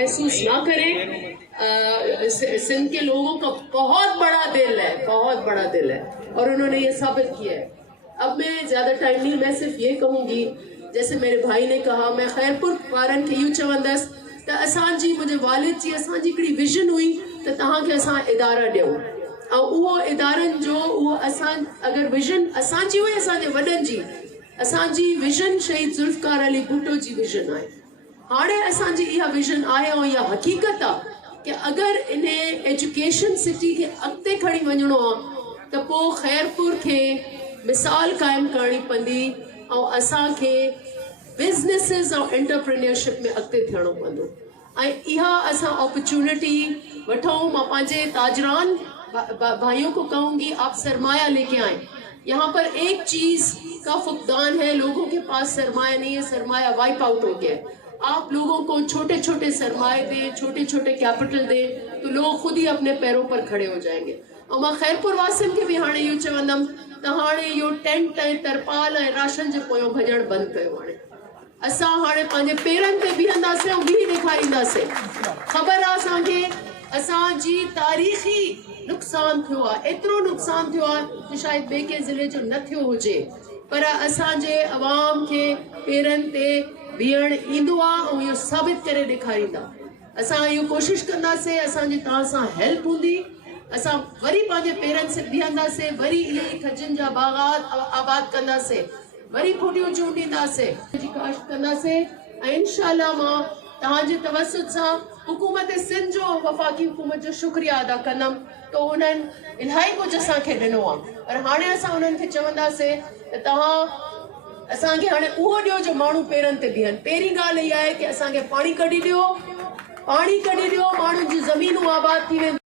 महसूस ना करें। सिंध के लोगों का बहुत बड़ा दिल है, बहुत बड़ा दिल है, और उन्होंने ये साबित किया है। अब मैं ज्यादा टाइम नहीं, मैं सिर्फ ये कहूंगी, जैसे मेरे भाई ने कहा, मैं खैरपुर वारन खे यूं चवंदस त असांजी मुझे वालिद जी असांजी हिकिड़ी विजन हुई त तव्हांखे असां इदारा ॾियूं, ऐं उहो इदारनि जो उहो असां अगरि विजन असांजी हुई, असांजे वॾनि जी, असांजी विजन शहीद ज़ुल्फ़कार अली भुट्टो जी विजन आहे। हाणे असांजी इहा विजन आहे ऐं इहा हक़ीक़त आहे कि अगरि इन एजुकेशन सिटी खे अॻिते खणी वञिणो आहे त पोइ खैरपुर खे मिसाल क़ाइमु करणी पवंदी ऐं असांखे बिज़नेसिस ऐं एंटरप्रेन्योरशिप में अॻिते थियणो पवंदो। ऐं इहा असां अपॉर्चुनिटी वठूं। मां पंहिंजे ताजरान भाइयों को कहूँगी, आप सरमाया लेके आए। यहाँ पर एक चीज का फुकदान है, लोगों के पास सरमाया नहीं है, सरमाया वाइप आउट हो गया है। आप लोगों को छोटे छोटे सरमाए दें, छोटे छोटे कैपिटल दें, तो लोग खुद ही अपने पैरों पर खड़े हो जाएंगे। और मां खैरपुर वासियुनि खे बि हाणे इहो चवंदमि त हाणे इहो टेंट ऐं तरपाल ऐं राशन जे पोयों भॼणु बंदि कयो। हाणे असां हाणे पंहिंजे पेरनि ते बीहंदासीं ऐं बीही ॾेखारींदासीं। ख़बर आहे असांखे असांजी तारीख़ी नुक़सान थियो आहे, एतिरो नुक़सान थियो आहे जो शायदि ॿिए कंहिं ज़िले जो न थियो हुजे, पर असांजे अवाम खे पेरनि ते बीहण ईंदो आहे ऐं इहो साबित करे ॾेखारींदा। असां इहो कोशिशि कंदासीं, असांजी तव्हां सां हेल्प हूंदी, असां वरी पंहिंजे पेरनि से बीहंदासीं, वरी इहे खजनि जा बाग़ात आबाद कंदासीं, वरी फुटियूं चूंडींदासीं, काश्त कंदासीं। ऐं इंशाअल्लाह मां तव्हांजे तवसुत सां हुकूमत सिंध जो, वफ़ाक़ी हुकूमत जो शुक्रिया अदा कंदमि। तो उन्हनि इलाही कुझु असांखे ॾिनो आहे, पर हाणे असां उन्हनि खे चवंदासीं त तव्हां असांखे हाणे उहो ॾियो जो माण्हू पेरनि ते बीहनि। पहिरीं ॻाल्हि इहा आहे कि असांखे पाणी कढी ॾियो, पाणी कढी ॾियो, माण्हुनि जी ज़मीनूं आबाद थी वेंदियूं।